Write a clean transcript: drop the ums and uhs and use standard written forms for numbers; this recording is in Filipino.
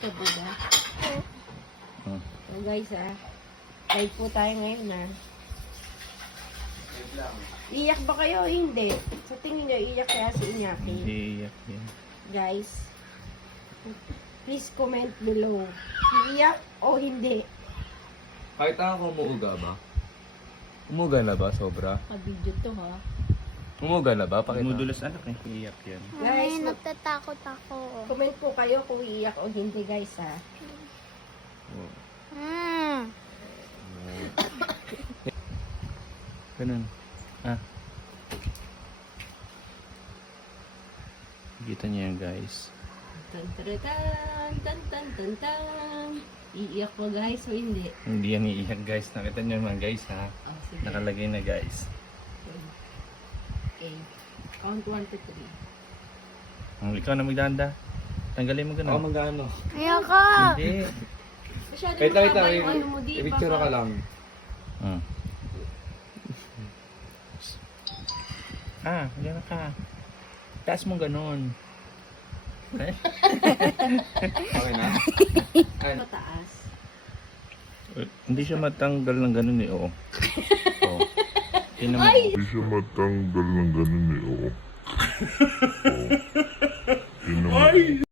ka, diba? Hmm. So guys, live po tayo ngayon na. Iyak ba kayo o hindi? Sa tingin nyo, iyak kaya si Iñaki? Hindi iyak yan. Guys, please comment below. Iyak o hindi? Kahit ako umuuga ba? Umuga na ba? Sobra? Ka-video to ha. Umuga na ba? Dumudulas anak eh. Iyak yan. Guys, Ay, natatakot ako. comment po kayo kung iyak o hindi guys ha. Oh. Ganun. Kita niyo yan guys. Tan tan tan tan tan tan. Iiyak po guys o hindi? Hindi yan iiyak guys. Nakita niyo naman guys ha. Oh, sige. Nakalagay na guys. Okay. Count 1 to 3. Ikaw na magdanda. Tanggalin mo Ako ganun. magkano? Ayoko. Hindi. Masyado Wait lang, mahaba yung ano mo, di ba? i-picture ka lang. Gano'n ka. Taas mo ganun. Okay na? Mataas. Hindi siya matanggal ng ganun eh. Oo. Oo. Tingnan mo. Hindi siya matanggal ng ganun eh, oo. Oo. Tingnan mo.